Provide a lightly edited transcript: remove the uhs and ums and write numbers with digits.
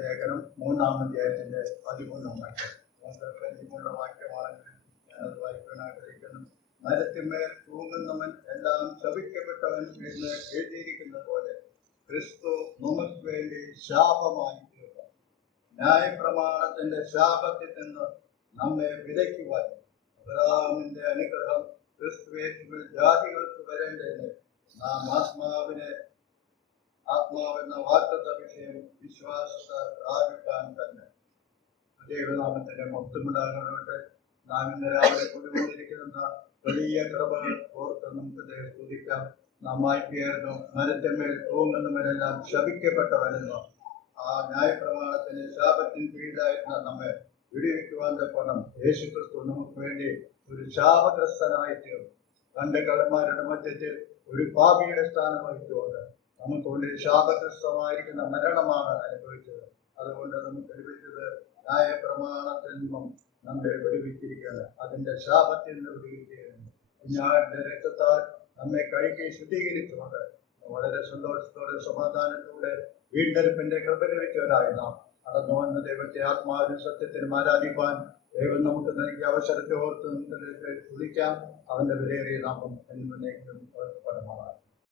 ലേഖനം 3-ാം അധ്യായത്തിന്റെ 13-ാം വാക്യം. നമുക്ക് പരിചയമുള്ള വാക്യമാണെങ്കിൽ ഞാനത് വായിക്കാൻ ആഗ്രഹിക്കുന്നു. മരത്തിന്മേൽ തൂങ്ങുന്നവൻ എല്ലാം ശപിക്കപ്പെട്ടവൻ എന്ന് എഴുതിയിരിക്കുന്ന പോലെ ക്രിസ്തു നമുക്ക് വേണ്ടി ശാപമായി തീർന്നു. ന്യായപ്രമാണത്തിന്റെ ശാപത്തിൽ നിന്ന് നമ്മെ വിലയ്ക്കുവാൻ അബ്രഹാമിന്റെ അനുഗ്രഹം ക്രിസ്തുവേശുവിൽ ജാതികൾക്ക് വരേണ്ടതിന് നാം ആത്മാവെന്ന വാഗ്ദത്ത വിഷയം വിശ്വാസത്തെ പ്രാപിക്കാൻ തന്നെ. ദൈവനാമത്തിന്റെ മൊത്തമുണ്ടാകുന്നതുകൊണ്ട് നാം ഇന്ന് രാവിലെ കൊണ്ടുവന്നിരിക്കുന്ന വലിയ കൃപകൾ ഓർത്ത് നമുക്ക് സ്തുതിക്കാം. നാം വായിക്കുകയായിരുന്നു, മരത്തിന്മേൽ തൂങ്ങുന്നവരെല്ലാം ശപിക്കപ്പെട്ടവരെന്നോ. ആ ന്യായപ്രമാണത്തിന്റെ ശാപത്തിന് കീഴിലായിരുന്ന നമ്മെ വിടുവിക്കുവാൻ തക്കണം യേശുക്രിസ്തു നമുക്ക് വേണ്ടി ഒരു ശാപഗ്രസ്തനായി തീർന്നു. തന്റെ കടന്മാരുടെ മധ്യത്തിൽ ഒരു പാപിയുടെ സ്ഥാനം വഹിച്ചുകൊണ്ട് നമുക്ക് വേണ്ടി ശാപഗ്രസ്തമായിരിക്കുന്ന മരണമാണ് അനുഭവിച്ചത്. അതുകൊണ്ട് നമുക്ക് ലഭിച്ചത് ന്യായപ്രമാണത്തിൽ നിന്നും നമ്മെ വിടുവിച്ചിരിക്കുകയാണ്. അതിന്റെ ശാപത്തിൽ നിന്ന് വിടുവിച്ചിരിക്കുന്നു. കുഞ്ഞാടിന്റെ രക്തത്താൽ നമ്മെ കഴുകി ശുദ്ധീകരിച്ചുകൊണ്ട് വളരെ സന്തോഷത്തോടെ സമാധാനത്തോടെ വീണ്ടെടുപ്പിന്റെ കൃപ ലഭിച്ചവരായി നാം കടന്നു വന്ന ദൈവത്തെ ആത്മാവിനും സത്യത്തിനും ആരാധിപ്പാൻ ദൈവം നമുക്ക് നൽകിയ അവസരത്തെ ഓർത്ത് നമുക്ക് തുടിക്കാം. അവന്റെ വിലയേറിയ നാമം എന്നേക്കും പരമാവധി.